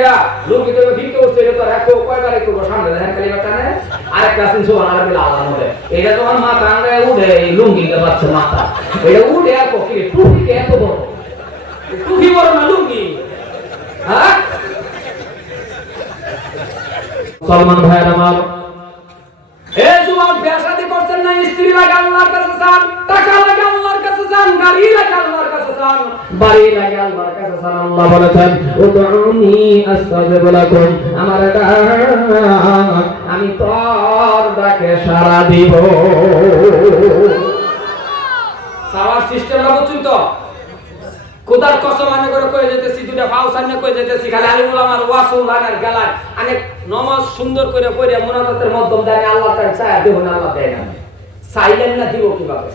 উঠিয়া লুঙ্গি থেকে ভিক্ষে উঠছে এটা তো রাখো কয়বার একটু সামনে দেখেন কালিমা টানে আরেক ক্লাস সুবহানাল্লাহ বিল আল্লাহ হবে এটা যখন মাথা আঙ্গে উঠে এই লুঙ্গিটা বাচ্চা মাথা এটা উঠে আর কি টুপি কে এত বড় টুপি বড় না লুঙ্গি হ্যাঁ সালমান ভাই আমার এই যুবক বিয়ে শাদী করছেন না স্ত্রী লাগে আল্লাহর কাছে চান টাকা লাগে আল্লাহর কাছে চান গাড়ি লাগে আল্লাহর কাছে চান বাড়ি লাগে আল্লাহর কাছে চান আল্লাহ বলেছেন উদউনি আস্তাজিব লাকুম আমার ডাক আমি তোর ডাকে সাড়া দিব সাওয়ার সিস্টেমটা বুঝছেন তো খোদার কসম আনে করে কই যেতেছি দুটা ফাও সামনে কই যেতেছি খালি আলিমুল আমার ওয়াসুল লানার গালায় অনেক নামাজ সুন্দর করে কইরা মুনাজাতের মাধ্যম দেয় আল্লাহ তাআলা চায় দেব না আল্লাহ দেয় না সাইলেন্ট না দিব কিভাবে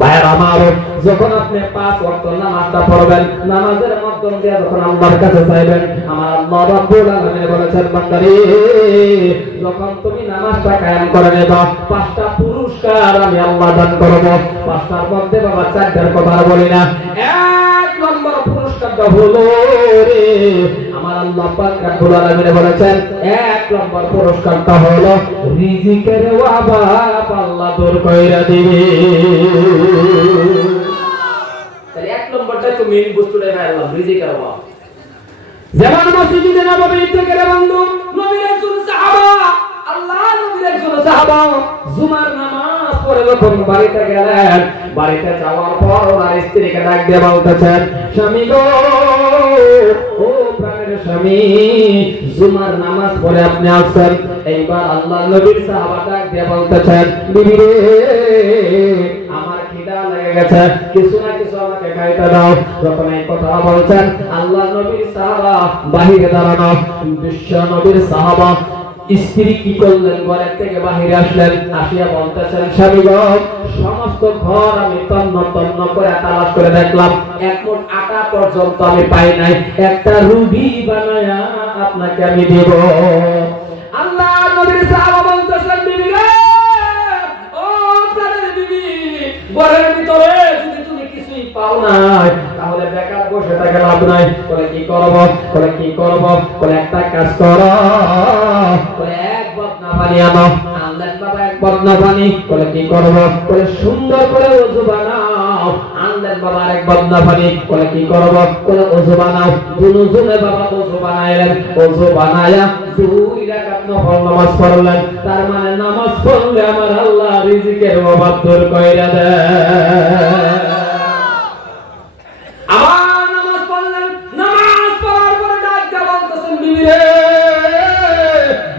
ভাইরা আমার যখন আপনি 5 ওয়াক্ত নামাজটা পড়বেন নামাজের মাধ্যম দিয়ে যখন আল্লাহর কাছে চাইবেন আমার আল্লাহ রাব্বুল আলামিন বলেছেন বান্দারে যখন তুমি নামাজটা কায়েম করে নেবা 5টা পুরস্কার আমি আল্লাহ দান করব 5টার মধ্যে বাবা 4টার কথা বলি না এক নম্বর পুরস্কারটা হলো রে আমার আল্লাহ পাক রব্বুল আলামিন বলেছেন এক নম্বর পুরস্কারটা হলো রিজিকের অভাব আল্লাহ দূর কইরা দিবে তাহলে এক নম্বরটা তো মেইন বস্তুটাই আল্লাহ রিজিকের অভাব যেমন মসজিদে নববী থেকে বন্ধু নবীর একজন সাহাবা আল্লাহ নবীর একজন সাহাবা জুমার নামাজ পড়ে যখন বাড়িতে গেলেন বাড়িতে যাওয়ার পর ওনার স্ত্রীকে ডাক দিয়ে বলতেছেন স্বামী গো ও প্রাণের স্বামী জুমার নামাজ পড়ে আপনি আসছেন এইবার আল্লাহ নবীর সাহাবা ডাক দিয়ে বলতেছেন বিবি রে আমার খিদা লেগে গেছে কিছু না কিছু আমাকে খাইতে দাও যখন এই কথা বলছেন আল্লাহ নবীর সাহাবা বাহিরে দাঁড়ানো বিশ্ব নবীর সাহাবা স্ত্রী কি করলেন ঘরের থেকে বাহিরে আসলেন আসিয়া বলতেছেন স্বামী গো সমস্ত ঘর আমি তন্ন তন্ন করে তালাশ করে দেখলাম এক মুঠ আটা পর্যন্ত আমি পাই নাই একটা রুটি বানায়া আপনাকে আমি দেব আল্লাহ নবীর সাহাবা বলতেছেন বিবি রে ও প্রাণের বিবি ঘরের ভিতরে যদি তুমি কিছুই পাও না তাহলে বেকার বসে থাকা লাভ নাই বলে কি করব বলে একটা কাজ করো বলে এক বদনা পানি আনো আনলেন বাবা এক বদনা পানি বলে কি করব বলে সুন্দর করে ওযু বানাও আনলেন বাবা এক বদনা পানি বলে কি করব বলে ওযু বানাও দুজনে বাবা ওযু বানাইলেন ওযু বানায়া 2 রাকাত নফল নামাজ পড়লেন তার মানে নামাজ পড়লে আমার আল্লাহ রিজিকের অভাব দূর কইরা দেয় আবার নামাজ পড়লেন নামাজ পড়ার পরে ডাক দিয়ে বলতেছেন বিবি রে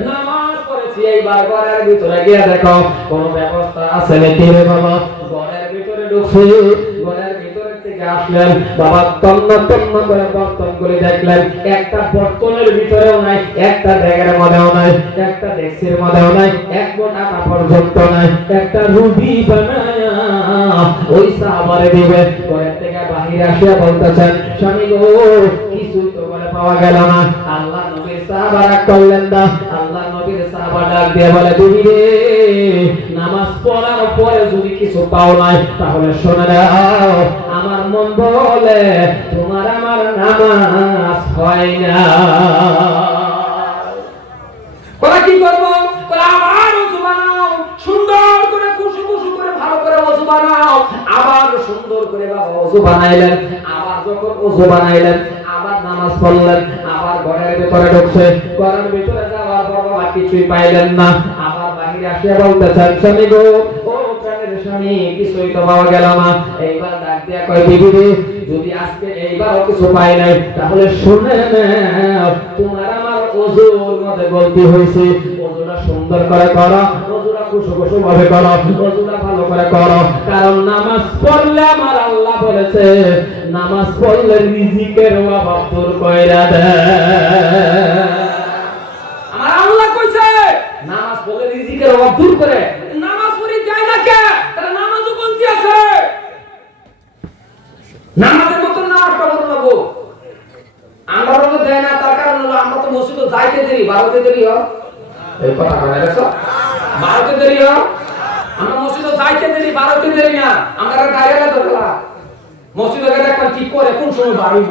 নামাজ পড়েছি এইবার ঘরের ভিতরে গিয়ে দেখো কোন ব্যবস্থা আছে নাকি রে বাবা ঘরের ভিতরে ঢুকছি ঘরের ভিতরে থেকে আসলেন বাবা তন্ন তন্ন করে বর্তন করে দেখলেন একটা বর্তনের ভিতরেও নাই একটা ব্যাগের মধ্যেও নাই একটা ডেক্সির মধ্যেও নাই এক মোটা আটা পর্যন্ত নাই একটা রুটি বানায়া ওই সাহাবারে দিবে ঘরের থেকে বাহিরে আসিয়া বলতেছেন স্বামী গো কিছুই তো বলে পাওয়া গেল না আল্লাহ নবীর সাহাবারা করলেন না আল্লাহ নবীর সাহাবা ডাক দিয়ে বলে বিবি রে নামাজ পড়ার পরে যদি কিছু পাও নাই তাহলে শুনে নাও আমার মন বলে তোমার আমার নামাজ হয় না ওরা কি করবো ওরা আবার ওযু বানাও সুন্দর করে খুশু খুশু করে ভালো করে ওযু বানাও আবার সুন্দর করে বাবা ওযু বানাইলেন আবার যখন ওযু বানাইলেন আবার নামাজ পড়লেন আবার ঘরের ভিতরে ঢুকছে ঘরের ভিতরে যাওয়ার পর বাবা কিছুই পাইলেন না আবার বাহিরে আসিয়া বলতেছেন স্বামী গো ও প্রাণের স্বামী কিছুই তো পাওয়া গেল না এইবার ডাক দিয়া কয় বিবি রে যদি আজকে এইবারও কিছু পাই নাই তাহলে শুনে নাও তোমার আমার ওযুর মধ্যে গলতি হয়েছে ওযুটা সুন্দর করে করো ওযুটা খুশু খুশু ভাবে করো ওযুটা ভালো করে করো কারণ নামাজ পড়লে আমার আল্লাহ বলেছে নামাজ পড়লে রিজিকের অভাব দূর কইরা দেয় আমার আল্লাহ কইছে নামাজ পড়লে রিজিকের অভাব দূর করে নামাজ পড়ি যায় না কে তার নামাজও বলতি আছে নামাজের মত নামাজটা বড় লাগো আমরা তো দেয় না তার কারণ হলো আমরা তো মসজিদে যাইতে দেরি 12তে দেরি হয় এই কথা বলে দেখছো 12তে দেরি হয় আমরা মসজিদে যাইতে দেরি 12তে দেরি না আমরা গায়রা দরকার মসজিদে গেলে একটা ঠিক করে কোন সময় বাড়িব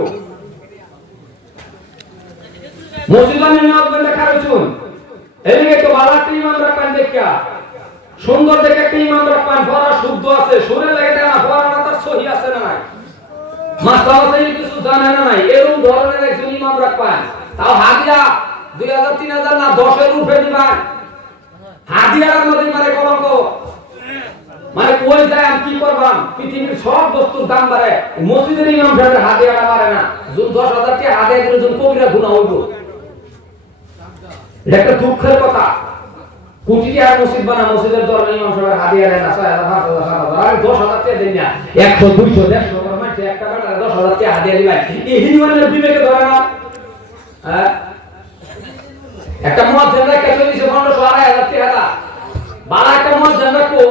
মসজিদের নিয়ত বন্ধে খারুন এদিকে তো ভালো একটা ইমাম রাখবেন দেখা সুন্দর দেখে একটা ইমাম রাখবেন পড়া শুদ্ধ আছে সুরের লাগে না পড়াটা তার সহি আছে না নাই মাস্টার আছে কিছু জানে না নাই এরকম ধরনের একজন ইমাম রাখবেন তাও হাদিয়া 2000 3000 না 10 এর উপরে দিবেন হাদিয়ার মধ্যে মানে কলঙ্ক মানে কই যায় আমি কি করবাম পৃথিবীর সব বস্তুর দাম বাড়ে মসজিদের ইমাম সাহেবের হাদিয়াটা বাড়ে না যখন 10,000 টাকা হাদিয়া দিলে যখন কবিরা গুনাহ হইব এটা একটা দুঃখের কথা কোটি টাকার মসজিদ বানা মসজিদের দরবার ইমাম সাহেবের হাদিয়া দেয় না 6,000 আর 10,000 টাকা দেন না 100 200 150 করে মাঝে একটা টাকা 10,000 টাকা হাদিয়া দিবেন এই হিন্দুদের বিবেকে ধরে না হ্যাঁ একটা মুয়াজ্জিন রেখে চলেছে 1500 2,500 টাকা বালা একটা মুয়াজ্জিন রাখো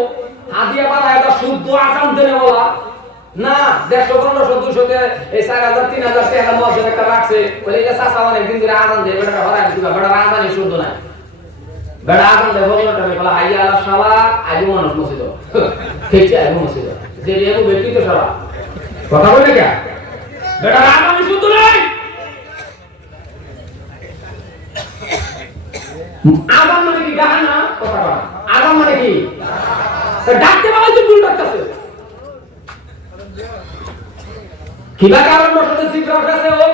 হাদিয়া বানা এটা শুদ্ধ আসাম দেনে বলা না 150 1500 200 তে এই 4,000 3,000 টাকা মুয়াজ্জিন একটা রাখছে বলে এটা চাচা অনেক দিন ধরে আযান দেয় বেটা হরাই দিবা বেটা আযানই শুদ্ধ না বেটা আযান দেয় বলটা বলা হাইয়া আলা শালা আইবো মানুষ মসজিদ ঠিক আছে মসজিদ যে এগো ব্যক্তি তো শালা কথা বলে কি বেটা আযানই শুদ্ধ নাই আযান মানে কি গান না কথা বলা আযান মানে কি ডাকতে বলা তো ভুল ডাকতেছে কিবা কারণ বসতে জিব্রার কাছে হোক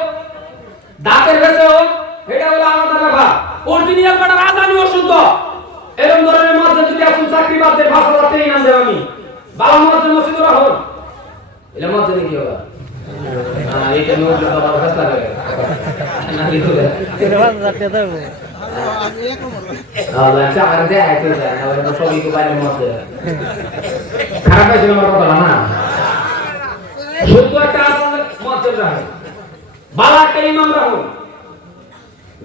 দাঁতের কাছে হোক এটা হলো আলাদা ব্যাপার অরিজিনাল বাটা আযানই অশুদ্ধ এরকম ধরনের মধ্যে যদি আপনি চাকরি বাদ দেন 5,000 টাকা ইনাম দেব আমি ভালো মধ্যে মসজিদে রাখুন এর মধ্যে কি হবে না এটা নোট দাও বড় কাজ লাগে না লিখো এটা 5,000 টাকা দেব আল্লাহ চাকরি দেয় তো যায় না ওটা সবই তো বাইরে মধ্যে খারাপ আছে আমার কথা না শুদ্ধ একটা মসজিদ রাখুন ভালো একটা ইমাম রাখুন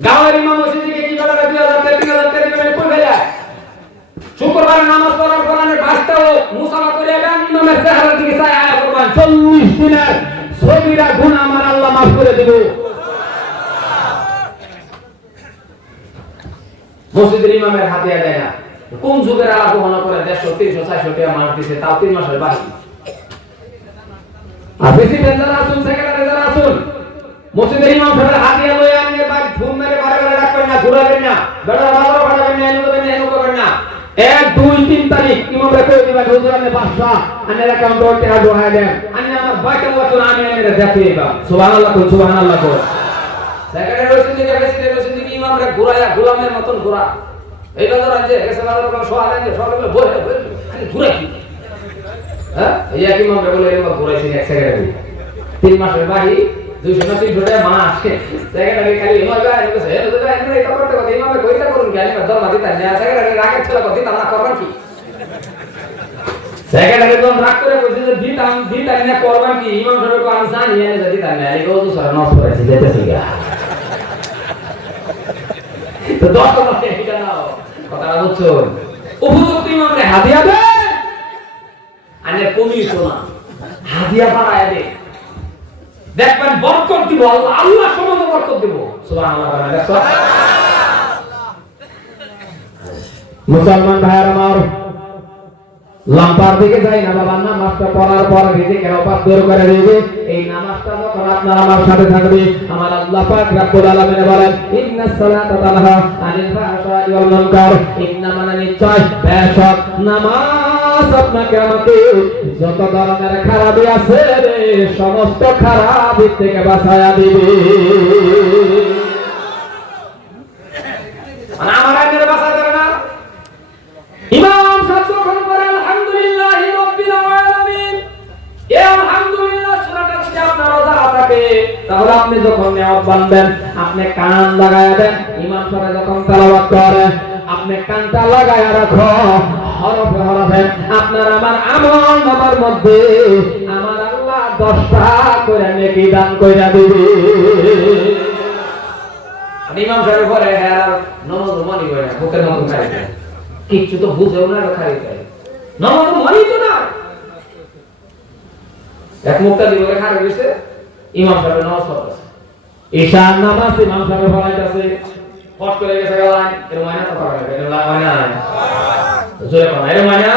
গাঁয়ের ইমাম মসজিদে কি বলে 2,000 3,000 টাকা দিবেন কই ভাইয়া শুক্রবার নামাজ পড়ার কোরআনের ভাষাও মুসাফা করে দেন ইমামের চেহারার দিকে চাই আয়া করবেন 40 দিনের সগীরা গুনাহ আমার আল্লাহ maaf করে দেব মসজিদের ইমামের হাতিয়া দেয় না কোন যুগের আলাপ মনে করে 150 300 400 টাকা মার দিছে তাও 3 মাসের বাকি আফিসি যারা আসুন সেক্রেটারি যারা আসুন মসজিদের ইমাম সাহেবের হাতিয়া লয়ে আপনি বাড়ি ফোন মেরে বারে বারে রাখবেন না ঘুরাবেন না বেড়া ভালো পাঠাবেন না এনে দেবেন এনে করবেন না 1 2 3 তারিখ ইমামরা কই দিবেন হুজুর আমি বাদশা আনের অ্যাকাউন্টে টাকা ঢোকায় দেন আমি আমার বাইক আল্লাহ তো আমি এনে দেখিয়েবা সুবহানাল্লাহ কো সেক্রেটারি রসিদ দিকে প্রেসিডেন্ট রসিদ দিকে ইমামরা ঘুরায়া গোলামের মতন ঘুরা এই বাজার আছে এসে বাজার কোন সোয়া দেন সকালে বসে খালি ঘুরা কি হ্যাঁ এই একই ইমামরা বলে এরকম ঘুরাইছেন এক সেক্রেটারি 3 মাসের বাকি 200 না 300 টাকা মাস সেক্রেটারি খালি ইমামরা এসে হে দাদা এমনি এটা করতে কথা ইমামরা কইতা করুন জ্ঞানী দরমা দিতা না সেক্রেটারি রাগের ছেলে কথা দিতা না করবেন কি সেক্রেটারি কোন রাগ করে কইছে যে দিতা না করবেন কি ইমাম সাহেব আমি জানি এনে যদি দিতা না এই গো স্যার নষ্ট করেছে যেতেছি গা তো 10 টাকা এটা নাও কথাটা বুঝছো উপযুক্ত ইমামরে হাদিয়া দে আনে কমিছো না হাদিয়া বাড়ায় দে দেখবেন বরকত দিব আল্লাহ সমাজ বরকত দিব সুবহানাল্লাহ মুসলমান ভাইরা আমার লম্পার দিকে যাই না বাবা নামাজটা পড়ার পর রিজিকের অভাব দূর করে দিবে এই নামাজটা যখন আপনার আমার সাথে থাকবে আমার আল্লাহ পাক রব্বুল আলামিন বলেন ইন্নাস সালাতা তানহা আনিল ফাহশাই ওয়াল মুনকার ইন্না মানে নিশ্চয় বেশক নামাজ আপনাকে আমাকে যত ধরনের খারাপই আছে রে সমস্ত খারাপ থেকে বাঁচায়া দিবে মানে আমার আইনের বাঁচায় দেবে না ইমাম সাহেব যখন পড়ে আলহামদুলিল্লাহি রাব্বিল আলামিন এই আলহামদুলিল্লাহ সূরাটা যদি আপনার রোজা থাকে তাহলে আপনি যখন নিয়ত বাঁধবেন আপনি কান লাগায়া দেন ইমাম সাহেব যখন তেলাওয়াত করে আপনি কানটা লাগায়া রাখো হরফে হরফে আপনার আমার আমল নামার মধ্যে আমার আল্লাহ 10টা করে নেকি দান কইরা দিবে ইমাম সাহেব পড়ে আর নমাজ মনি করে না বুকের মতো খাই কিছু তো বুঝেও না খাই খাই নামাজ মনি তো না এক মুক্তা দিবরে খারে গেছে ইমাম সাহেব নামাজ পড়ছে ঈশা নামাজ ইমাম সাহেব পড়াইতেছে ফট করে গেছে গলায় এর মায়না তো পড়া গেছে এর মায়না জোরে পড়া এর মায়না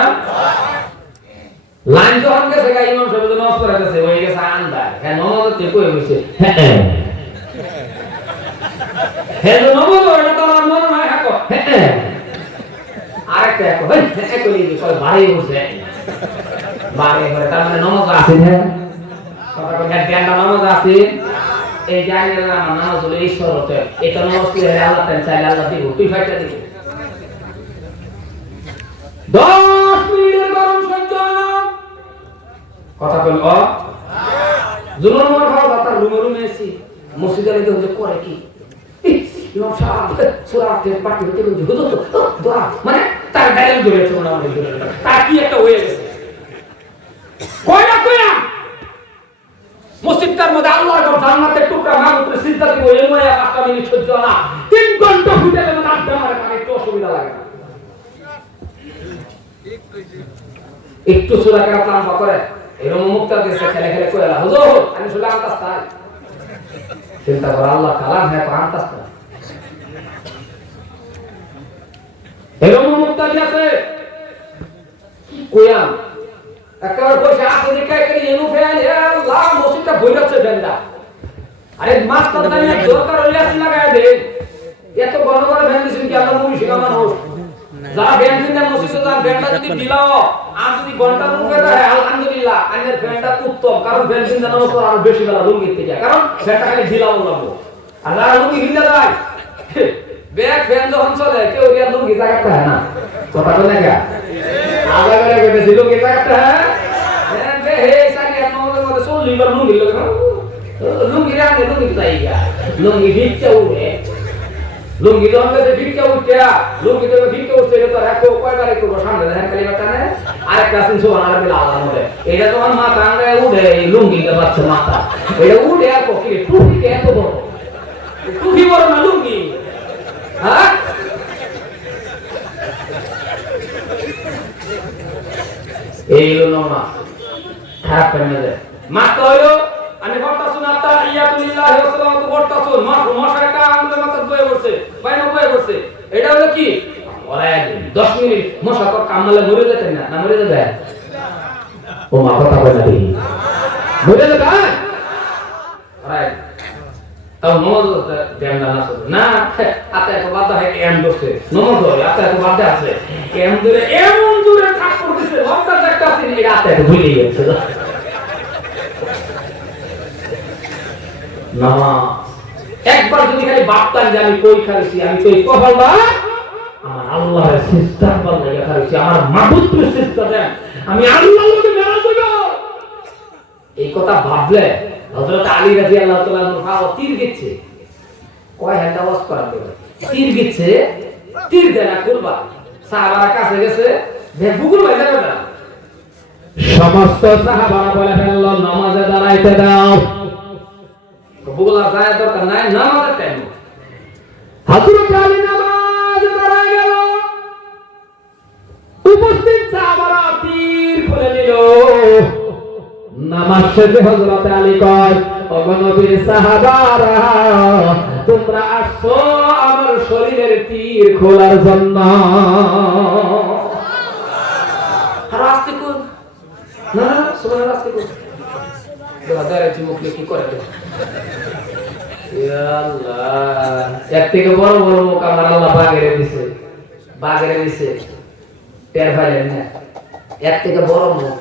লাইন যখন গেছে গা ইমাম সাহেব নামাজ পড়াইতেছে ওই গেছে আন্দার কেন নামাজ তো কই হইছে হেলো নবো এটা তো আমার মনে হয় হাকো হ্যাঁ আরেকটা হাকো ভাই হ্যাঁ কই দিই সব ভারী বসে ভারী করে তার মানে নমাজ আছে হ্যাঁ কথা কই জ্ঞান নামাজ আছে এই জানি না নামাজ হলো ঈশ্বর হতে এটা নামাজ কি আল্লাহ তাআলা চাইলে আল্লাহ দিব তুই ফাইটা দিবি 10 মিনিটের গরম সহ্য না কথা কই ও জুনুর মোর খাওয়া তার রুমে এসি মসজিদে লেগে হচ্ছে করে কি ইমাম সাহেব সূরাতে পাঠ করতে বলছে হুজুর তো দোয়া মানে তার ডায়লগ ধরেছে মনে হয় তার কি একটা হয়ে গেছে কয়না মসজিদটার মধ্যে আল্লাহর ঘর জান্নাতের টুকরা মাগুরে সিজদা দিব এই ময়া 5 মিনিট সহ্য না 3 ঘন্টা ফুটেলে মানে আড্ডা মারে কানে একটু অসুবিধা লাগে না একটু সূরা কেরাত লাম্বা করে এরকম মুক্তা দেশে খেলে খেলে কইলা হুজুর আমি শুনলাম আনতাস্তাই চিন্তা কর আল্লাহ কালাম হ্যাঁ তো আনতাস্তা এরকম মুক্তা দিয়েছে কইয়াম একেবারে পয়সা আছে দেখে করে এনু ফেল আল্লাহ মসজিদটা বইরাছে ফেলদা আরে মাস্টার দাই দরকার হইলে আসি লাগায় দে এত বড় বড় ভ্যান দিছেন কি আমরা মুভি শিখা মানুষ যারা ভ্যান দিন মসজিদে যান ভ্যানটা যদি দিলাও আর যদি ঘন্টা রূপে দেয় আলহামদুলিল্লাহ আইনের ভ্যানটা উত্তম কারণ ভ্যান দিন জানার উপর আরো বেশি বেলা লুঙ্গি থেকে কারণ ভ্যানটা খালি দিলাও লাগবো আর যারা লুঙ্গি হিন্দা যায় ব্যাগ ফ্যান যখন চলে কেউ আর লুঙ্গি জায়গাটা হয় না কথা বলে না গা আলাদা করে কইতে লুঙ্গি জায়গাটা হ্যাঁ বে হে সাকি আমাদের মধ্যে চল লিবার লুঙ্গি লুঙ্গি রাখে লুঙ্গি চাইগা লুঙ্গি ভিক্ষা উড়ে লুঙ্গি তো আমাদের ভিক্ষা উঠা লুঙ্গি তো ভিক্ষা উঠছে এটা তো রাখো কয়বার একটু সামনে দেখেন কালিমাটা না আরেকটা আছে সুবহানাল্লাহ বিল আল্লাহর মধ্যে এটা তোমার মাথা আঙ্গে উঠে লুঙ্গিটা বাচ্চা মাথা এটা উঠে আর কি টুপি কে এত বড় টুপি বড় না লুঙ্গি হ্যাঁ এই হলো না খারাপ করে দেয় মাত্র হলো আমি বলতা শুন আত্তাহিয়াতুল্লাহি ওয়া সালাতু বলতা শুন মশাটা আমাদের মাথা বয়ে বসে বাইরে বয়ে বসে এটা হলো কি ওরা 10 মিনিট মশা তো কামলে মরে যেতে না মরে যাবে ও মা কথা কই না দেখি মরে যাবে রাইট তাও নমাজ দেন না আতে তো বাদ হয় এম দোসে নমাজ হয় আতে তো বাদ আছে এম দূরে এমন দূরে থাক করতেছে হত্যা একটা আছে এটা আতে তো ভুলে গেছে নামাজ একবার যদি খালি বাপতান যে আমি কই খাইছি আমি কই কহলবা আমার আল্লাহর সিস্টেম বলতে খাইছি আমার মাবুদের সিস্টেম দেন আমি আল্লাহর লগে মেলা কইব এই কথা ভাবলে হযরত আলী রাদিয়াল্লাহু তাআলা ফাও তীর গেছে কয় হাতে আওয়াজ করতে তীর গেছে তীর দেনা করবা সাহাবারা কাছে গেছে যে বুকুর ভাই যাবে না সমস্ত সাহাবারা বলে ফেলল নামাজে দাঁড়াইতে দাও বুগলা যায় দরকার নাই নামাজের টাইম হযরত আলী নামাজ দাঁড়ায় গেল উপস্থিত সাহাবারা তীর খুলে নিল নামাজ শেষে হযরত আলী কয় ওগো নবীর সাহাবারা তোমরা আসছো আমার শরীরের তীর খোলার জন্য রাস্তে কোন না সুবহানাল্লাহ রাস্তে কোন দাদারে মুখে কি করে ইয়া আল্লাহ এক থেকে বড় বড় মুখ আমার আল্লাহ বাগেরে দিছে টের পাইলেন না এক থেকে বড় মুখ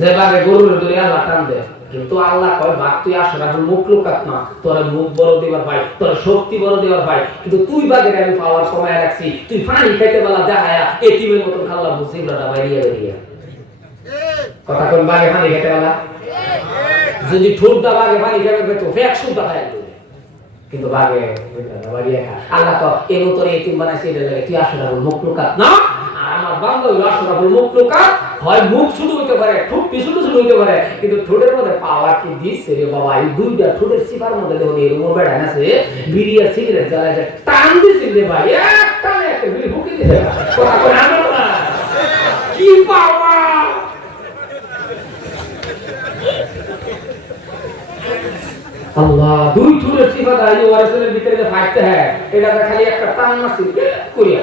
যে বাগে গরুর ধরে আল্লাহ টান দেয় কিন্তু আল্লাহ কয় বাঘ তুই আশরাফুল মুখ লুকাত না তোর মুখ বড় দিবার ভাই তোর শক্তি বড় দিবার ভাই কিন্তু তুই বাগের আমি পাওয়ার সময় রাখছি তুই পানি খাইতে বেলা দেখায়া এতিমের মতন খাল্লা মুসিবটা বাইরিয়া বেরিয়া কথা কোন বাগে পানি খাইতে বেলা যদি ঠোঁটটা বাগে পানি খাবে তো ফেক সুদা খায় কিন্তু বাগে বাইরিয়া খা আল্লাহ তো এর তোর এতিম বানাইছে এটা লাগে তুই আশরাফুল মুখ লুকাত না আমার বান্দা হইল আশরাফুল মুখ লুকাত হয় মুখ শুরু হইতে পারে ঠোঁট শুরু হইতে পারে কিন্তু ঠোঁটের মধ্যে পাওয়ার কি দিছে রে বাবা এই দুইটা ঠোঁটের সিপার মধ্যে দেখো এই রুমো বেড়া আছে বিড়ি আর সিগারেট জ্বালায় টান দিছে রে ভাই একটা একটা বিড়ি ফুকি দিছে কথা কই আনো না কি পাওয়া আল্লাহ দুই ঠোঁটের সিপার আই ওয়ারেসের ভিতরে যে ফাইটতে হয় এটা খালি একটা টান মারছি করিয়া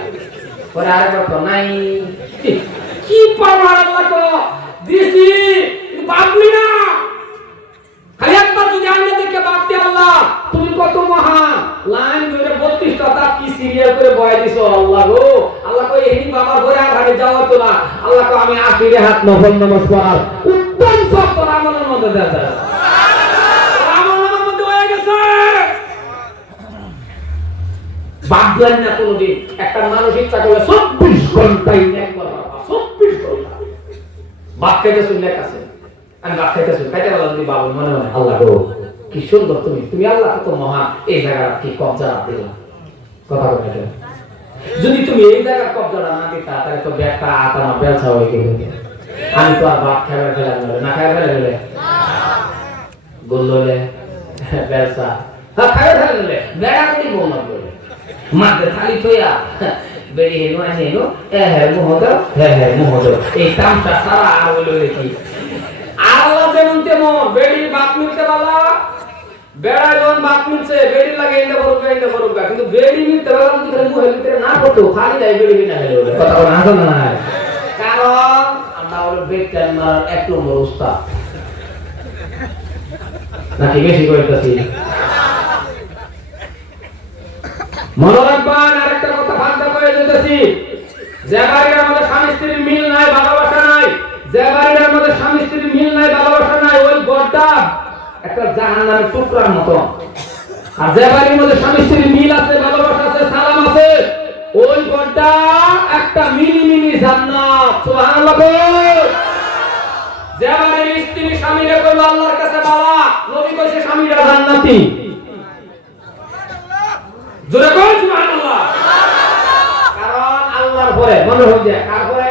পরে আরেকবার তো নাই কি পাওয়ার আল্লাহ তো দিছি বাবলি না খালি একবার যদি আইনা দেখে ভাবতে আল্লাহ তুমি কত মহান, লাইন ধরে 32টা দাঁত কি সিরিয়াল করে বয়াই দিছো আল্লাহ গো। আল্লাহ কই এই বাবার ঘরে আগে যাওয়া তো না, আল্লাহ কই আমি আখিরে হাত নফল নামাজ পড়ার উত্তম সব তোর আমলের মধ্যে দেয়া যায়, আমলের মধ্যে হয়ে গেছে। ভাবলেন না কোনদিন একটা মানুষ ইচ্ছা করলে 24 ঘন্টাই নেক করবা, 24 ঘন্টা ভাত খাইতে শুনলে কাছে আমি ভাত খাইতে শুন খাইতে বলা যদি বাবু মনে মনে আল্লাহ গো কি সুন্দর তুমি আল্লাহ কত মহান, এই জায়গা কি কবজা দিলাম। কথা বলে যদি তুমি এই জায়গার কবজাটা না দিতা তাহলে তো ব্যাগটা আতানা বেলছা হয়ে গেল। আমি তো আর ভাত খাইবার ফেলাম না খাইবার ফেলে বললে বেলছা হ্যাঁ খাইবার ফেলে বেড়া করি বললাম বলে মাঝে থালি থইয়া বেড়ি হেনো হেনো মোহদ এই কামটা সারা আর হইল দেখি আল্লাহ যেমন তেমন বেড়ি বাপ মিলতে পারলা, বেড়া যখন বাপ মিলছে বেড়ি লাগে এটা করুক কিন্তু বেড়ি মিলতে পারলাম যদি মুখের ভিতরে না করতো খালি দেয় বেড়ি না হলে কথা বলে আসো না, কারণ আমরা হলো বেকার মারার 1 নম্বর উস্তাদ নাকি বেশি কইতাছি। মনে রাখবেন আরেকটা কথা ভাবতে করে যেতেছি, যে বাড়ির মধ্যে স্বামী স্ত্রীর মিল নাই ভালোবাসা নাই, যে বাড়ির মধ্যে স্বামী স্ত্রীর মিল নাই ভালোবাসা নাই ওই ঘরটা একটা জাহান্নামের টুকরার মতো। আর যে বাড়ির মধ্যে স্বামী স্ত্রীর মিল আছে ভালোবাসা আছে সালাম আছে ওই ঘরটা একটা মিনি মিনি জান্নাত। সুবহানাল্লাহ। যে বাড়ির স্ত্রী স্বামীরে কইলো আল্লাহর কাছে বাবা, নবী কইছে স্বামীরা জান্নাতি। জোরে কই সুবহানাল্লাহ। কারণ আল্লাহর পরে মনে হয় যে কার পরে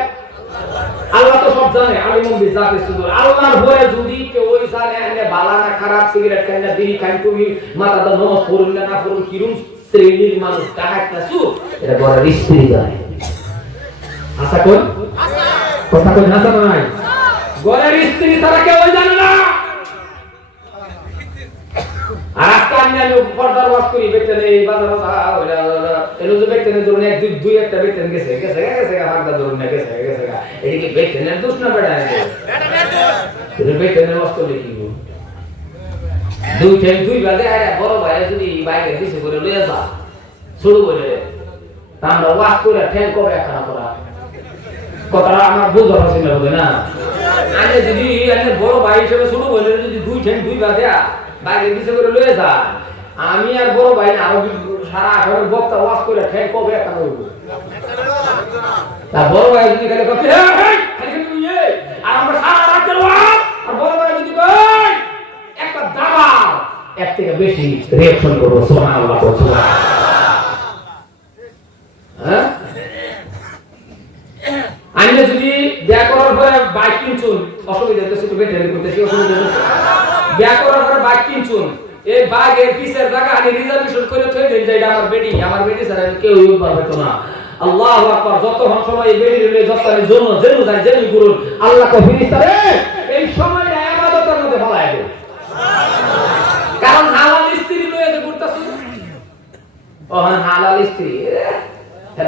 আল্লাহ তো সব জানে, আলিমুল বিজাতি সুদূর। আল্লাহর পরে যদি কেউ ওই জানে এনে বালা না খারাপ সিগারেট খায় না বিড়ি খায় তুমি মাথাটা নামাজ পড়ুন না পড়ুন কিরম শ্রেণীর মানুষ কাহাত না সু এটা বড় স্ত্রী জানে। আশা কোন কথা কোন হাসা নাই ঘরের স্ত্রী তারা কেউ জানে না। আর আজকে আমি পর্দার ওয়াজ করি বেতন এই বাজার এলো যে বেতনের ধরুন এক দুই একটা বেতন গেছে ভাগদা ধরুন না গেছে এদিকে বেতনের দোষ না বেড়া বেতনের ওয়াজ করলে কি দুই বাজে বড় ভাই যদি বাইরে দিছে করে লয়ে যা শুরু করে তা আমরা ওয়াজ করে ঠ্যাং কবে একখানা করা কথাটা আমার বুঝতে পারছি না বুঝে না। আমি যদি বড় ভাই হিসেবে শুরু করলে যদি দুই বাজে বাইরে দিছে করে লয়ে যা আমি আর বড় ভাই না আরো সারা 18 বক্তা ওয়াজ করে ঠ্যাং কবে একখানা হইব। তা বড় ভাই যদি খালি কবে খালি তুই আর আমরা সারা রাতের ওয়াজ আর বড় ভাই যদি কই একটা দাবা এর থেকে বেশি রিঅ্যাকশন করব। সুবহানাল্লাহ। হ্যাঁ আমি যদি দেয়া করার পরে বাইক কিনছুন অসুবিধা হচ্ছে তো বেটারি করতেছি অসুবিধা হচ্ছে দেয়া করার পরে বাইক কিনছুন এই বাইকের পিছের জায়গা আমি রিজার্ভেশন করে থই দেই যে আমার বেডি ছাড়া কেউ ইউজ পাবে তো না। আল্লাহু আকবার। যতক্ষণ সময় এই বেডি রে যতক্ষণ জন্য যেন যায় যেন করুন আল্লাহ কো ফেরেশতারে এই সময় ইবাদতের মধ্যে ফলায় দেয়। কারণ হালাল স্ত্রী লয়ে যে ঘুরতাছ ও হালাল স্ত্রী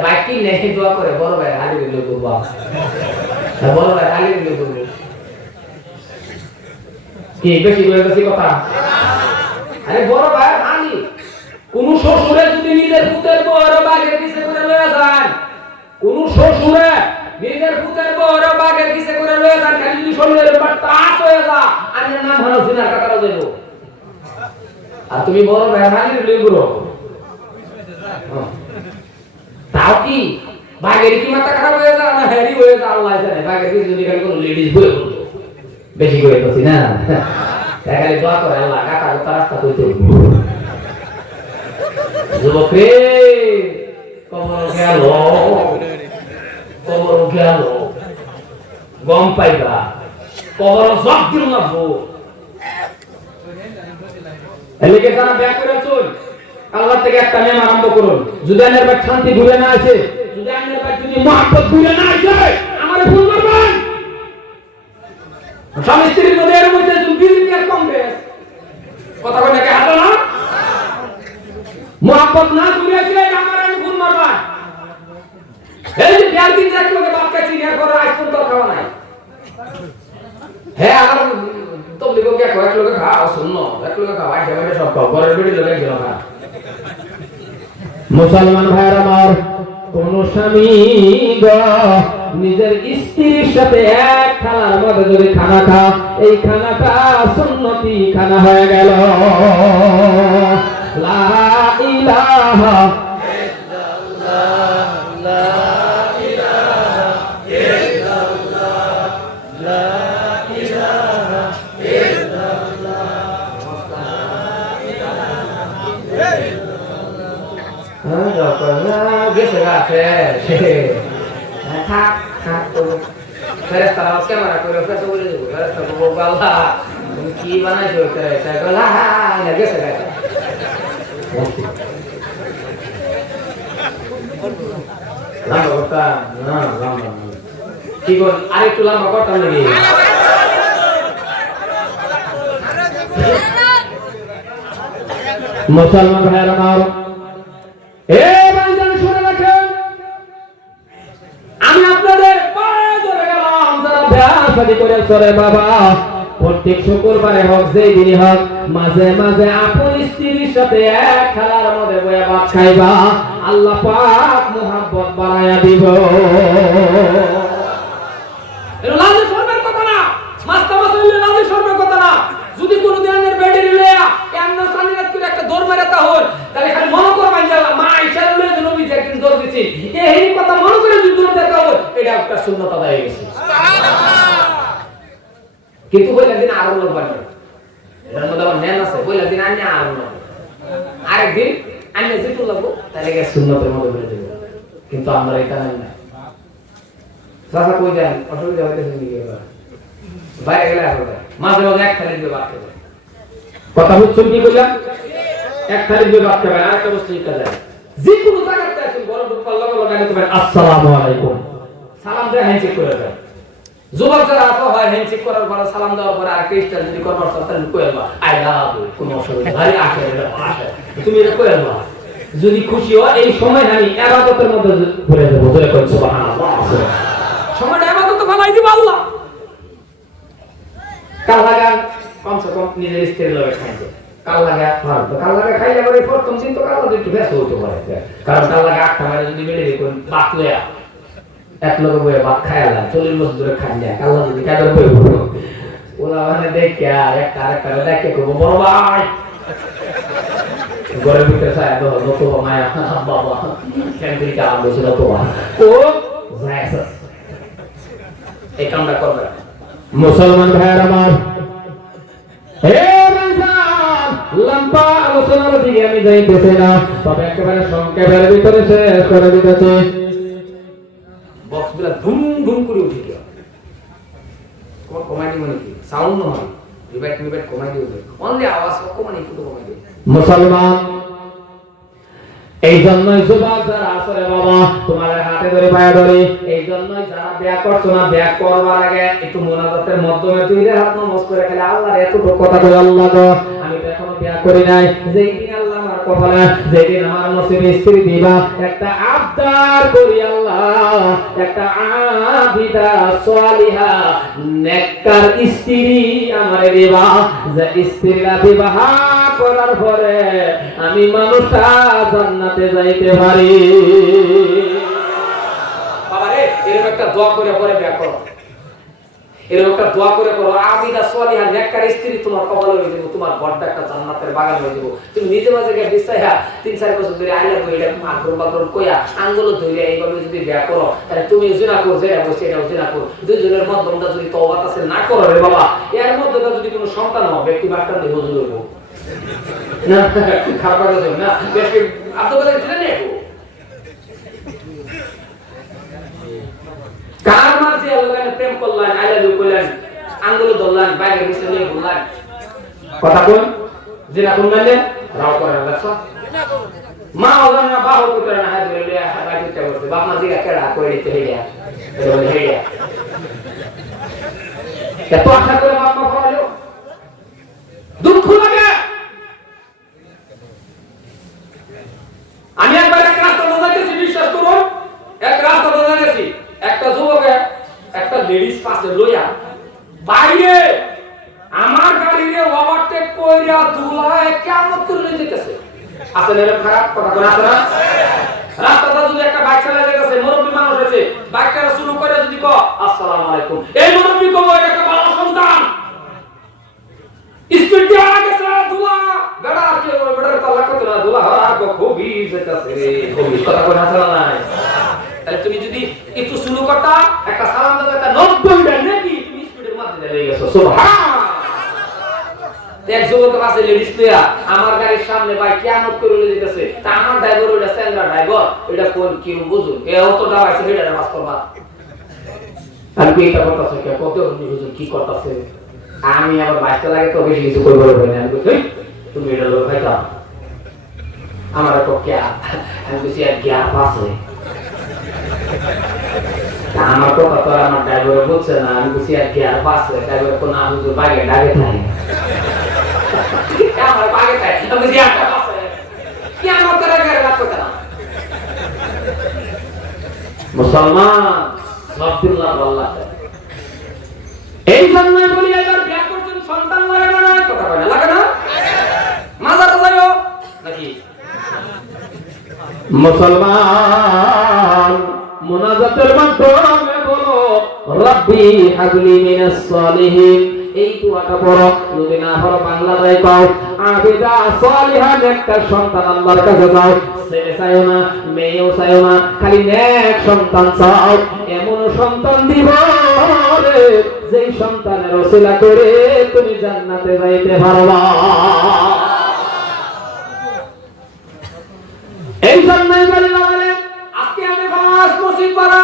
বাইক কি নেই দোয়া করে বড় ভাই হালি দিল বাবা বড় ভাই হালি দিল বলবো কি বেশি হয়ে গেছে কথা। আরে বড় ভাই হালি কোন শ্বশুরে যদি নিজের পুতের বড় বাগের পিছে করে লয়ে যান, কোন শ্বশুরে নিজের পুতের বড় বাগের পিছে করে লয়ে যান খালি যদি শরীরের উপর টাচ হয়ে যা আনের নাম হলো জিনার কাটারা দেব। আর তুমি বড় ভাই হালি দিল গুরু তাও কি বাগের কি মাথা খারাপ হয়ে যায় না হেরি হয়ে যায় আল্লাহ জানে। বাগের কি যদি কোন লেডিস বলে বলতো বেশি করে তো না খালি দোয়া করে আল্লাহ কাটা কথা রাস্তা কইতে যুবক রে কবর গেল গম পাইবা কবর সব দিন না ভো এদিকে তারা ব্যাক করে চল আল্লাহ থেকে একটা নিয়ম আরম্ভ করুন। যদি আনের ভাই শান্তি ঘুরে না আসে, যদি আনের ভাই যদি মহব্বত ঘুরে না আসে আমারে ভুল করবেন। স্বামী স্ত্রীর মধ্যে এর মধ্যে তুমি বিরোধী আর কংগ্রেস কথা কই নাকি হাঁটো না মহব্বত না ঘুরে আসে আমারে ভুল মারবা। এই যে বিয়ার দিন যাক লোকে বাপ কাছে নিয়ে করে আজ পর্যন্ত খাওয়া নাই। হ্যাঁ আমার তবলিগ কে এক লোকে খাও শুনো এক লোকে খাও আগে আগে সব খাও ঘরের বেড়ি লোকে গেল না মুসলমান ভাইরা আমার কোন স্বামী গো নিজের স্ত্রীর সাথে এক থালার মধ্যে যদি খানা খাও এই খানাটা সুন্নতি খানা হয়ে গেল লা ইলাহা ইল্লাল্লাহ লা ইলাহা ইল্লাল্লাহ লা ইলাহা ইল্লাল্লাহ গেছে গাছে থাক থাক তো ফেরেস্তা ক্যামেরা করে ফেসে বলে দেবো ফেরেস্তা বলবো আল্লাহ তুমি কি বানাইছো গেছে গাছে লম্বা করতা না লম্বা কি কর আরেকটু লম্বা করতাম নাকি মুসলমান ভাইয়ের আমার এ ভাইজান শুনে রাখেন আমি আপনাদের পায়ে ধরে গেলাম যারা বিয়ে করে চলে বাবা প্রত্যেক শুক্রবারে হোক যেই দিনই হোক মাঝে মাঝে আপন স্ত্রীর সাথে এক খেলার মধ্যে বসে ভাত খাইবা আল্লাহ পাক মুহাব্বত বাড়ায়া দিব এর লাজে শরমের কথা না মাস্তা মাসুলের লাজে শরমের কথা না যদি কোনো দিনের বেডে রিলেয়া এমন সানিরাত করে একটা দৌড় মারাতা হল তাহলে খালি মনে করবেন যে মা আয়েশার লয়ে নবী যে একদিন দৌড় দিছি এই কথা মনে করে যদি দৌড় দিতে হবে এটা একটা সুন্নাত আদায় হয়ে গেছে সুবহানাল্লাহ কিন্তু বইলা দিন আরো লোক বাড়বে এর মধ্যে আবার নেন আছে বইলা দিন আনি আরো লোক আরেকদিন আনি যেতে লাগবো তাহলে কি সুন্নতের মধ্যে বেড়ে যাবে কিন্তু আমরা এটা না সাসা কই যান অসুবিধা হইতেছে নাকি এবার বাইরে গেলে আর হবে মাঝে মাঝে এক থালি দিয়ে ভাত খাবে কথা বুঝছেন কি কইলাম এক থালি দিয়ে ভাত খাবে আর একটা বস্তু নিতে যায় যে কোনো জায়গাতে আসেন বড় দুঃখ আল্লাহ লাগানে তো আসসালামু আলাইকুম সালাম দিয়ে হ্যান্ডশেক করে দেয় যুবক যারা আছে হয় হ্যান্ডশেক করার পর সালাম দেওয়ার পর আর ক্রিস্টান যদি করবার তাহলে কইবা আই লাভ ইউ কোনো অসুবিধা নাই আসে তুমি এটা কইবা যদি খুশি হয় এই সময় আমি ইবাদতের মধ্যে ঘুরে যাব জোরে কই সুবহানাল্লাহ সময়টা ইবাদত বানাই দিব আল্লাহ কাল লাগা কমসে কম নিজের স্ত্রীর লগে খাইছে কাল লাগা খাইলে পরে প্রথম দিন তো কাল একটু বেশ হইতে পারে কারণ কাল লাগা 8টা বাজে যদি বেড়ে কোন বাত লয়া এক লোক বয়ে ভাত খাইলা 40 বছর ধরে খাই যায় কাল যদি কাদের বই ওলা মানে দেখে একটা আরেকটা দেখে করবো বড় ভাই ঘরের ভিতরে ছায়া তো যত মায়া বাবা ক্যান্টিনটা বসে তো ও জায়স এই কামটা করবে মুসলমান ভাইয়ের আমার হে ভাইজান লম্বা আলোচনার দিকে আমি যাইতেছি না তবে একেবারে সংক্ষেপের ভিতরে শেষ করে দিতেছি বক্সগুলা ধুম ধুম করে উঠে গেল কোন কমাইনি মানে কি সাউন্ড নয় রিবেট কমাইনি উঠে অনলি আওয়াজ কমাইনি একটু কমাইনি মুসলমান এই জন্যই যুবক যারা আসলে বাবা তোমার হাতে ধরে পায়ে ধরে এই জন্যই যারা বিয়া করছো না বিয়া করবার আগে একটু মুনাজাতের মাধ্যমে দুই হাত নমস্কার করে খেলে আল্লাহর এত কথা কই আল্লাহ গো আমি তো এখনো বিয়া করি নাই যেই দিন আল্লাহ আমার কপালে যেই দিন আমার নসিবে স্ত্রী দিবা একটা আবদার করি আল্লাহ একটা আবিদা সালিহা নেককার স্ত্রী আমারে দিবা যে স্ত্রীরা বিবাহ করার পরে আমি মানুষটা জান্নাতে যাইতে পারি বাবা রে এরকম একটা দোয়া করে পরে বিয়া করো এরকম একটা দোয়া করে করো আবিদা সালিহা নেককার স্ত্রী তোমার কপালে হয়ে যাবে তোমার বড়টা একটা জান্নাতের বাগান হয়ে যাবে তুমি নিজে মাঝে গিয়ে বিশ্বাইয়া 3-4 বছর ধরে আইলা কই এটা মাগর বাগর কইয়া আঙ্গুল ধইরা এইভাবে যদি বিয়া করো তাহলে তুমি জিনা করো যেটা বসে এটা জিনা করো দুইজনের মধ্যমটা যদি তওবা আছে না করো রে বাবা এর মধ্যে যদি কোনো সন্তান হয় ব্যক্তি বাক্তা দিয়ে হুজুর হইব না খারাপ কথা না বেশ আব্দুল কাদের ছিলেন না কার মাঝে আল্লাহকে প্রেম করলেন আই লাভ ইউ কইলেন আঙ্গুল ধরলেন বাইরে বসে নিয়ে বললেন কথা কোন জিনা কোন মানে রাও করে দেখছো মা ওজন না বাহু করে না হাত ধরে লিয়া হাত দিতে বলছে বাপ মা জিগা কেডা করে দিতে হইয়া বলে হইয়া এত আশা করে বাপ মা করালো দুঃখ লাগে আমি একবার এক রাস্তা বোঝাইতেছি বিশ্বাস করুন এক রাস্তা বোঝাইতেছি একটা যুবকে একটা লেডিস পাশে লইয়া বাইরে আমার পয়রা দুলায় কিয়ামত করে যেতেছে। আছে না এরকম খারাপ কথা কোন আছে না? রাস্তাটা যদি একটা বাইক চালায় যেতেছে, মুরব্বি মানুষ আছে, বাইকটা শুরু করে যদি কও আসসালামু আলাইকুম, এই মুরব্বি কও এটা একটা ভালো সন্তান, স্পিড দিয়ে গেছে দুলা বেড়া কে বেড়ার তালা কত না দুলা আর খুবই যেতেছে রে, খুবই কথা কোন আছে না? তাহলে তুমি যদি একটু শুরু করতা, একটা সালাম দাও, একটা 90টা নাকি তুমি স্পিডের মধ্যে চলে গেছো। সুবহানাল্লাহ। এক যুবক আছে লেডিস প্লেয়ার, আমার গাড়ির সামনে ভাই কিয়ামত করে যেতেছে, তা আমার ড্রাইভার ওইটা স্যাংরা ড্রাইভার, ওইটা কোন কি বুঝুন এ অত দাঁড়াইছে হেডারে বাস করবা। আর কি এটা করতেছে কে কত বুঝুন কি করতেছে? আমি আবার বাইকটা লাগে তো বেশি কিছু করব না। আমি বলি তুমি এটা লোক ভাইটা আমার তো কে আমি বলি আর কি আছে আমার কথা তো আমার ড্রাইভার বলছে না। আমি বলি আর কি আছে ড্রাইভার কোন না হুজুর বাইকে ডাকে থাকে আমার বাইকে থাকে আমি বলি আর আছে কি আমার করে গাড়ি রাখতে না। মুসলমান আব্দুল্লাহ আল্লাহ এই জন্যই বলি এবার বিয়ে করছেন সন্তান লাগে না, কথা বলে লাগে না, মাজার যাইও নাকি? মুসলমান মুনাজাতের মাধ্যমে বলো রব্বি হাবলি মিনাস সালিহিন, এই দোয়াটা পড়ো। যদি না পড়ো বাংলায় কও আবিদা সালিহান, একটা সন্তান আল্লাহর কাছে চাও, ছেলে চাইও না, মেয়েও চাইও না, খালি নেক সন্তান চাও। এমন সন্তান দিব রে যেই সন্তানের ওসিলা করে তুমি জান্নাতে যাইতে পারবা। এই জন্যই বলি না বলে আজকে আমি ফাস মসজিদ পড়া,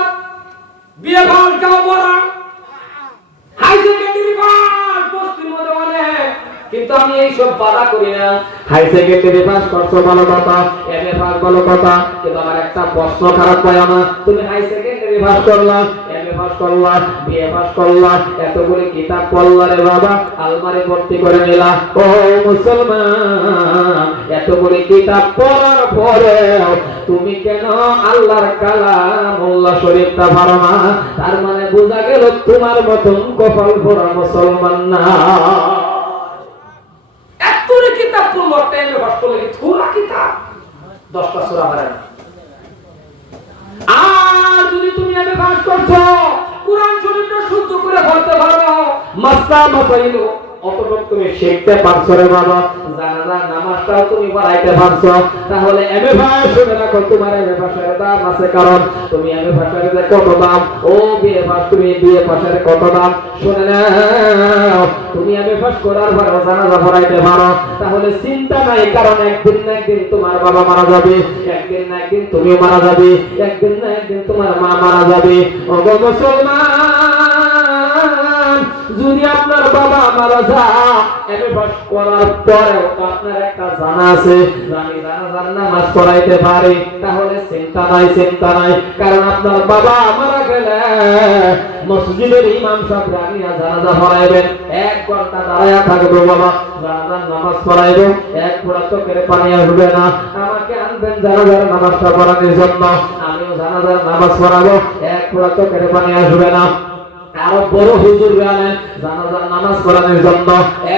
বিয়ে ঘর কাও পড়া, হাই সেকেন্ডারি পাস বস্তির মধ্যে অনেক, কিন্তু আমি এই সব বাধা করি না। হাই সেকেন্ডারি পাস করছো ভালো কথা, এমএ পাস ভালো কথা, কিন্তু আমার একটা প্রশ্ন খারাপ হয় না, তুমি হাই সেকেন্ডারি পাস করলা, এমএ পাস করলা, বিএ পাস করলা, এতগুলো কিতাব পড়লা রে বাবা, আলমারি ভর্তি করে নিলা। ও মুসলমান, এতগুলো কিতাব পড়ার পরে তুমি কেন আল্লাহর কালামুল্লাহ শরীফটা পারো না? তার মানে বোঝা গেল তোমার মতন কপাল পোড়া মুসলমান না। এতগুলো কিতাব পড়লো, টাইমে পাস করলে কি থোড়া কিতাব 10টা সূরা পারে না। আর যদি তুমি এমএ পাস করছো, কুরআন শরীফটা শুদ্ধ করে পড়তে পারো, মাসলা মাসাইল অতটুকু তুমি শিখতে পারছো রে বাবা, জানাজা নামাজটাও তুমি পড়াইতে পারছো, তাহলে এমএ পাস শুনে রাখো তোমার এমএ পাসের দাম আছে। কারণ তুমি এমএ পাসের কত দাম, ও বিএ পাস তুমি বিএ পাসের কত দাম শুনে নাও। তুমি এমএ পাস করার পরে জানাজা পড়াইতে পারো, তাহলে চিন্তা নাই, কারণ একদিন না একদিন তোমার বাবা মারা যাবে, একদিন না একদিন তুমি মারা যাবে, একদিন না একদিন তোমার মা মারা যাবে। ও গো মুসলমান, যদি আপনার বাবা মারা যায় এমএ পাস করার পরেও আপনার একটা জানা আছে, আমি জানাজার নামাজ পড়াইতে পারি, তাহলে চিন্তা নাই, চিন্তা নাই। কারণ আপনার বাবা মারা গেলে মসজিদের ইমাম সাহেব রাগিয়া জানাজা পড়াইবেন, 1 ঘন্টা দাঁড়ায়া থাকবো বাবা, জানাজার নামাজ পড়াইবো, 1 ফোঁটা চোখের পানি আসবে না। আমাকে আনবেন জানাজার নামাজটা পড়ানোর জন্য, আমিও জানাজার নামাজ পড়াবো, 1 ফোঁটা চোখের পানি আসবে না। আরো বড় হুজুর আনেন জানাজার নামাজ পড়ানোর জন্য,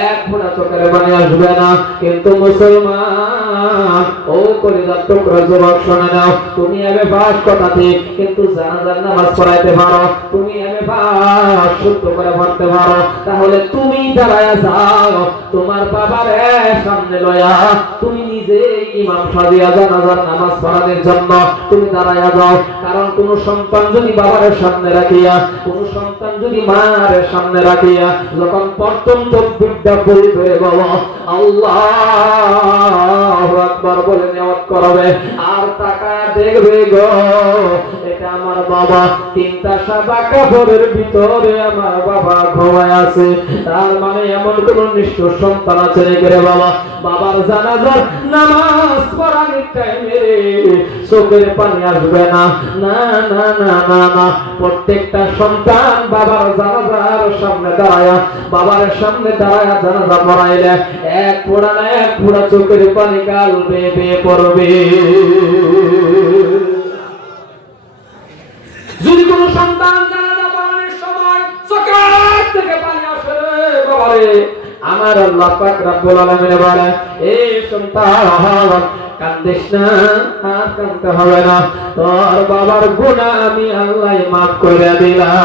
1 ফোঁটা চোখের পানি আসবে না। কিন্তু মুসলমান, ও কলিজার টুকরা যুবক শুনে নাও, তুমি এমএ পাস কথা ঠিক, কিন্তু জানাজার নামাজ পড়াইতে পারো, তুমি এমএ পাস শুদ্ধ করে পড়তে পারো, তাহলে তুমি দাঁড়ায়া যাও তোমার বাবার সামনে লয়া, তুমি নিজে ইমাম সাজিয়া জানাজার নামাজ পড়ানোর জন্য তুমি দাঁড়ায়া যাও। কারণ কোন সন্তান যদি বাবার সামনে রাখিয়া, কোন সন্তান যদি মার সামনে রাখিয়া যখন প্রথম তাকবীরটা বলবে বাবা আল্লাহু আকবার বলে নিয়ত করবে, আর তাকায় দেখবে গো এটা আমার বাবা, 3টা সাদা কাপড়ের ভিতরে আমার বাবা ঘুমায় আছে। তার মানে এমন কোন নিষ্ঠুর সন্তান আছে নাকি রে বাবা, বাবার জানাজার নামাজ পড়ানোর টাইমে চোখের পানি আসবে না? না না না না না, প্রত্যেকটা সন্তান বাবার জানাজার সামনে দাঁড়ায়া, বাবার সামনে দাঁড়ায়া জানাজা পড়াইলে 1 ফোঁটা না 1 ফোঁটা চোখের পানি গাল বেয়ে বেয়ে পড়বে। যদি কোন সন্তান জানাজা পড়ানোর সময় চোখের থেকে পানি আসে বাবারে, আমার আর আল্লাহ পাক রব্বুল আলামিন বলে এই সন্তান কান্দিস না, আর কাঁদতে হবে না, তোর বাবার গুনাহ আমি আল্লাহ মাফ করে দিলাম।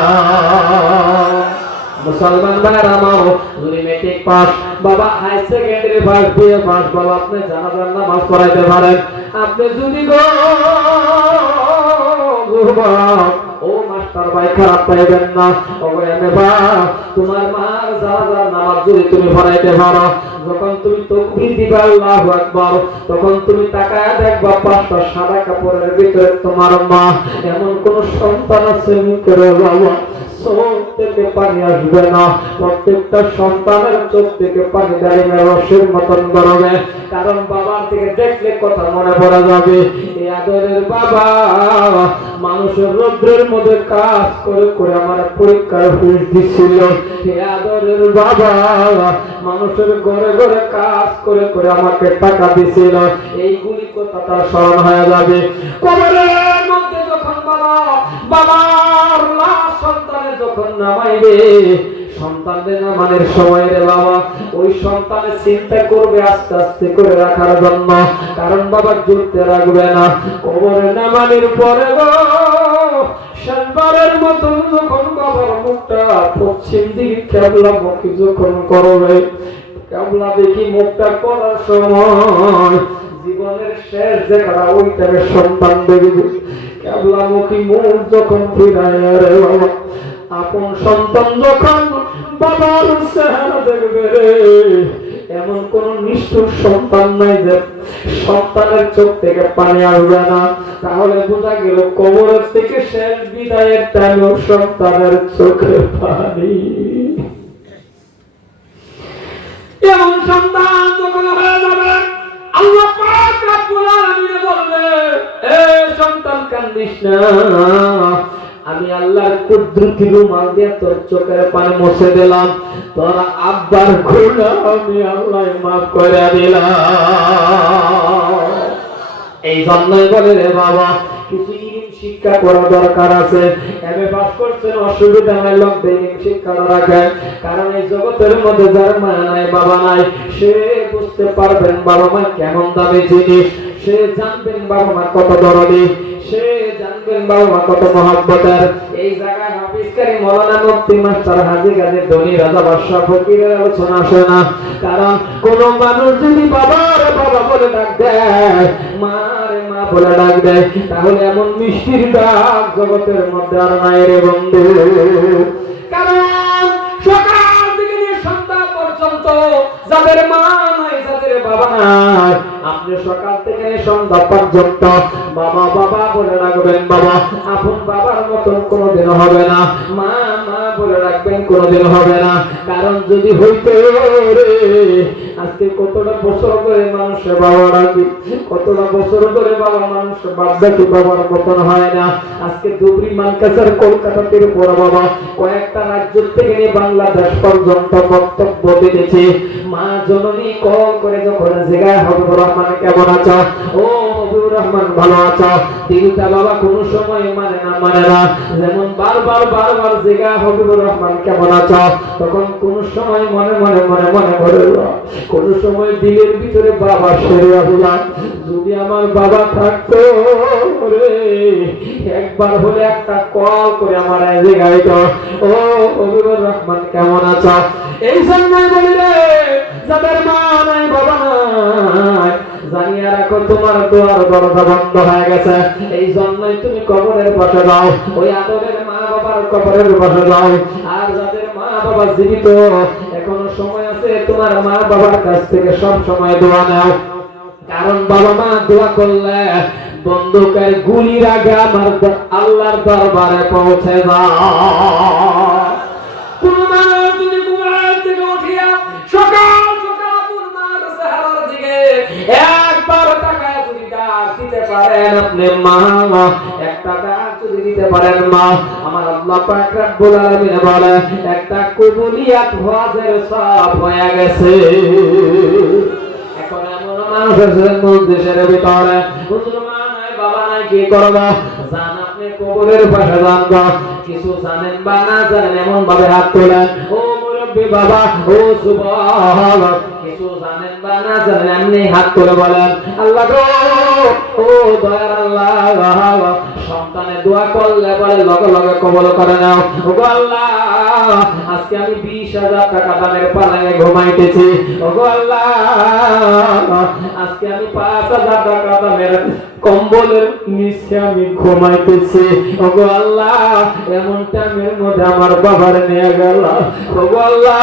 মুসলমান ভাইরা আমার, যদি মেট্রিক পাস, বাবা high secondary pass, BA pass, বাবা আপনি জানাজার নামাজ পড়াইতে পারেন। আপনি যদি গো ও মাস্টার ভাই খারাপ পাইবেন না, তোমার মার জানাজার নামাজ যদি তুমি পড়াইতে পারো, যখন তুমি তাকবীর দিবা আল্লাহু আকবার, তখন তুমি তাকায় দেখবা পাঁচটা সাদা কাপড়ের ভিতরে তোমার মা। এমন কোন সন্তান আছে মুখের বাবা চোখ থেকে পানি আসবে না, প্রত্যেকটা সন্তানের চোখ থেকে পানি দাঁড়িয়ে রসের মতন বেরোবে, কারণ বাবার থেকে দেখলে কথা মনে পড়া যাবে। এই আদরের বাবা মানুষের রৌদ্রের মধ্যে কাজ করে করে আমার পরীক্ষার হুঁশ দিছিল। এই আদরের বাবা মানুষের ঘরে ঘরে কাজ করে করে আমাকে টাকা দিছিল। এইগুলি কথা তার স্মরণ হয়ে যাবে। কবরের মধ্যে যখন বাবার লাশ সন্তানের যখন নামাইবে, সন্তানদের নামানোর সময় রে বাবা ওই সন্তানের চিন্তা করবে আস্তে আস্তে করে রাখার জন্য, কারণ বাবা জুড়তে রাখবে না। কবরে নামানোর পরে গো শেষবারের মতন যখন বাবার মুখটা পশ্চিম দিকে কেবলা মুখী যখন করবে, কেবলা দেখি মুখটা করার সময় জীবনের শেষ দেখাটা ওইটাকে সন্তান দেখবে। কেবলামুখী মুখ যখন ফিরায় রে বাবা, আপন সন্তান যখন বাবার চেহারা দেখবে রে, এমন কোন নিষ্ঠুর সন্তান নাই যে সন্তানের চোখ থেকে পানি আসবে না। তাহলে বোঝা গেল কবরের থেকে শেষ বিদায়ের টাইম সন্তানের চোখে পানি। এমন সন্তান যখন হয়ে যাবে, আল্লাহ পাক রব্বুল আলামিন বলবে এ সন্তান কান্দিস না, আমি আল্লাহর কুদরতি রুমাল দিয়ে তোর চোখের পানি মুছে দিলাম, তোর আব্বার গুনাহ আমি আল্লাহ মাফ করে দিলাম। এই জন্যই বলে রে বাবা কিছু শিক্ষা করা দরকার আছে। এমএ পাস করছেন অসুবিধা নাই, লোক দিন শিক্ষা রাখেন, কারণ এই জগতের মধ্যে যার মা নাই বাবা নাই সে বুঝতে পারবেন বাবা মা কেমন দামি জিনিস, সে জানবেন বাবা মা কত দরদি, সে জানবেন বাবা মা কত মহব্বতের। এই জায়গায় হাফিজকারী মাওলানা মুফতি মাস্টার হাজী গাজী ধনী রাজা বাদশাহ ফকিরের আলোচনা আসে না, কারণ কোন মানুষ যদি বাবার বাবা বলে ডাক দেয়, মারে মা বলে ডাক দেয়, তাহলে এমন মিষ্টির ডাক জগতের মধ্যে আর নাই রে বন্ধু। কারণ সকাল থেকে নিয়ে সন্ধ্যা পর্যন্ত যাদের মা নাই, যাদের বাবা নাই, আপনি সকাল থেকে সন্ধ্যা পর্যন্ত বাবা বাবা বলে রাখবেন, বাবা আপন বাবার মতন কোনোদিন হবে না, মা মা বলে রাখবেন কোনোদিন হবে না। কারণ যদি হইতে রে আজকে কতটা বছর ধরে মানুষের বাবা ডাকি, কতটা বছর ধরে বাবা মানুষ বাপ ডাকি, বাবার মতন হয় না। আজকে ধুবড়ি মানকাসার কলকাতা থেকে পড়া বাবা কয়েকটা রাজ্য থেকে নিয়ে বাংলাদেশ পর্যন্ত বক্তব্য দিতেছে। মা জননী কল করে যখন জিজ্ঞাসা হবিবুর রহমান কেমন আছো, ও হবিবুর রহমান ভালো আছো, দিলটা বাবা কোন সময় মানে না, যেমন বারবার বারবার জিজ্ঞাসা হবিবুর রহমান কেমন আছো, তখন কোন সময় মনে মনে মনে মনে করে, কোন সময় দিলের ভিতরে বাবা সেরিয়া হলাম, যদি আমার বাবা থাকতো রে একবার হলে একটা কল করে আমার জিজ্ঞাসিত, ও হবিবুর রহমান কেমন আছো। এই জন্যই বলি রে যাদের মা নাই বাবা নাই, জানিয়ে রাখো তোমার দোয়ার দরজা বন্ধ হয়ে গেছে। এই জন্যই তুমি কবরের পাশে যাও, ওই আদরের মা বাবার কবরের পাশে যাও। আর যাদের মা বাবা জীবিত এখনো সময় আছে, তোমার মা বাবার কাছ থেকে সব সময় দোয়া নাও, কারণ বাবা মা দোয়া করলে বন্দুকের গুলির আগে আমার আল্লাহর দরবারে পৌঁছে যায়। কোন মানুষ যদি ঘুমের থেকে উঠিয়া সকাল সকাল কোন মার চেহারার দিকে একবার তাকায় যদি ডাক দিতে পারেন, আপনি মা একটা ডাক যদি দিতে পারেন, মা আমার আল্লাহ পাক রব্বুল আলামিন বলে একটা কবুলিয়াত হজের সব হয়ে গেছে। এখন এমন মানুষ আছে দেশের ভিতরে মুসলমান নাই বাবা নাই, কি করব, জান আপনি কবরের পাশে যান, কিছু জানেন বা না জানেন এমন ভাবে হাত তোলেন, ও মুরব্বী বাবা ও যুবক কিছু জানেন বা না জানেন আপনি হাত তুলে বলেন আল্লাহ গো ও দয়ার আল্লাহ সন্তানের দোয়া করলে বলে লগে লগে কবুল করে নাও ও গো আল্লাহ আজকে আমি 20,000 টাকা দামের পালঙ্কে ঘুমাইতেছি ও গো আল্লাহ আজকে আমি 5,000 টাকা দামের কম্বলের নিচে আমি ঘুমাইতেছি ও গো আল্লাহ এমন টাইমের মধ্যে আমার বাবার নিয়ে গেল ও গো আল্লাহ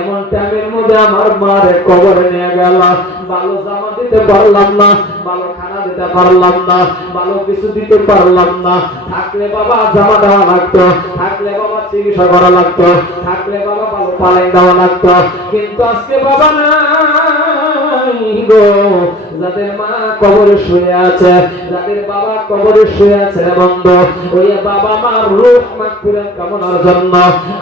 এমন টাইমের মধ্যে আমার মার কবরে নিয়ে গেল ভালো জামা দিতে পারলাম না ভালো খানা দিতে পারলাম না ভালো কিছু দিতে পারলাম না থাকলে বাবা জামা দেওয়া লাগতো থাকলে বাবা চিকিৎসা করা লাগতো থাকলে বাবা ভালো পালাই দেওয়া লাগতো কিন্তু আজকে বাবা না গো যাদের মা কবরে শুয়ে আছে যাদের বাবা কবরে শুয়ে আছে বন্ধু ওই বাবা মার রূহ মাগফিরাত কামনার জন্য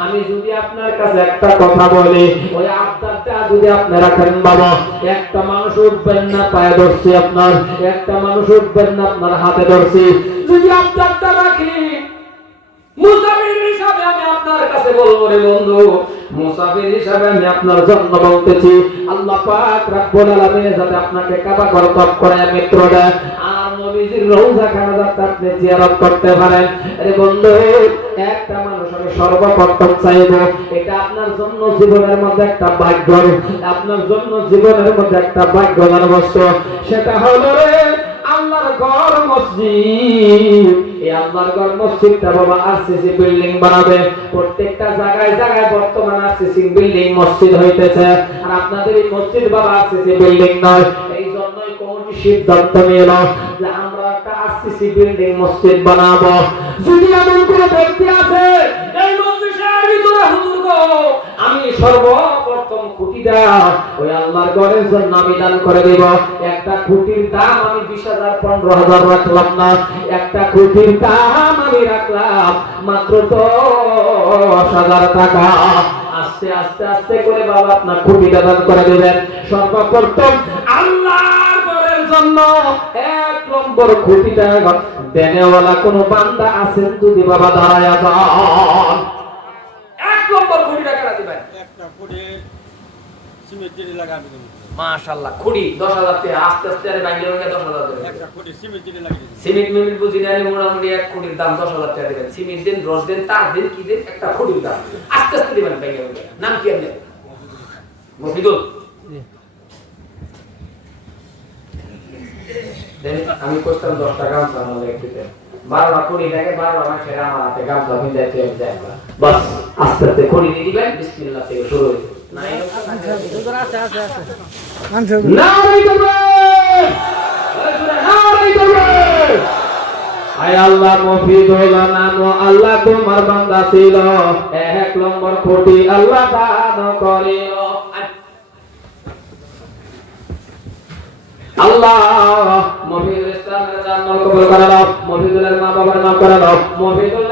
আমি যদি আপনার কাছে একটা কথা বলি ওই আব্দারটা যদি আপনি রাখেন বাবা একটা মানুষ উঠবেন না পায়ে ধরছি আপনার একটা মানুষ উঠবেন না আপনার হাতে ধরছি যদি আব্দারটা রাখি মুসাফির হিসাবে আমি আপনার কাছে বলবো রে বন্ধু মুসাফির হিসাবে আমি আপনার জন্য বলতেছি আল্লাহ পাক রব্বুল আলামিন যাতে আপনাকে কাবা ঘর তপ করে মিত্র দেয় আর নবীজির রওজা খানা যাতে আপনি জিয়ারত করতে পারেন আরে বন্ধু একটা মানুষ আমি সর্বপ্রথম চাইবো এটা আপনার জন্য জীবনের মধ্যে একটা ভাগ্য আপনার জন্য জীবনের মধ্যে একটা ভাগ্যবান বস্তু সেটা হলো রে আল্লাহর ঘর মসজিদ এই আল্লাহর ঘর মসজিদটা বাবা আরসিসি বিল্ডিং বানাবে প্রত্যেকটা জায়গায় জায়গায় বর্তমানে আরসিসি বিল্ডিং মসজিদ হইতেছে আর আপনাদের এই মসজিদ বাবা আরসিসি বিল্ডিং নয় এই জন্যই কমিটি সিদ্ধান্ত নিল যে আমরা একটা আরসিসি বিল্ডিং মসজিদ বানাবো যদি এমন কোনো ব্যক্তি আছে এই মসজিদের ভিতরে হুজুর গো আমি সর্বপ্রথম খুঁটিটা ওই আল্লাহর ঘরের জন্য আমি দান করে দেব একটা খুঁটির দাম আমি 20,000 15,000 রাখলাম না একটা খুঁটির দাম আমি রাখলাম মাত্র 10,000 টাকা আস্তে আস্তে আস্তে করে বাবা আপনার খুঁটিটা দান করে দেবেন সর্বপ্রথম আল্লাহর ঘরের জন্য 1 নম্বর খুঁটিটা দেনেওয়ালা কোন বান্দা আছেন যদি বাবা দাঁড়ায় যান 1 নম্বর খুঁটিটা কেটে দিবেন একটা খুঁটি সিমেন্ট দিয়ে লাগাবে মাশাআল্লাহ খুঁটি 10,000 টাকা আস্তে আস্তে আরে ভাঙিয়ে ভাঙিয়ে 10,000 দেবেন একটা খুঁটি সিমেন্ট দিয়ে লাগিয়ে দিবেন সিমেন্ট মিমিল বুঝি না মোটামুটি এক খুঁটির দাম 10,000 টাকা দিবেন সিমেন্ট দেন রড দেন তার দেন কি দেন একটা খুঁটির দাম আস্তে আস্তে দিবেন ভাঙিয়ে ভাঙিয়ে নাম কি আপনার মফিদুল দেন আমি কইতাম 10 টাকা আমাদের একটু দেন 12 কোটি টাকা 12 মাসে আমার হাতে গামছা পিন্দাই দিয়ে যায় বাস আস্তে আস্তে খুঁটি দিয়ে দিবেন বিসমিল্লাহ থেকে শুরু হইছে আল্লাহ মফিদুল নাম আল্লাহ তোমার বান্দা ছিল 1 নম্বর কোটি আল্লাহ দান করিল আল্লাহ মফিদুল ইসলামের জান্নাত কবুল করে দাও মফিদুলের মা বাবার নাম করে দাও মফিদুল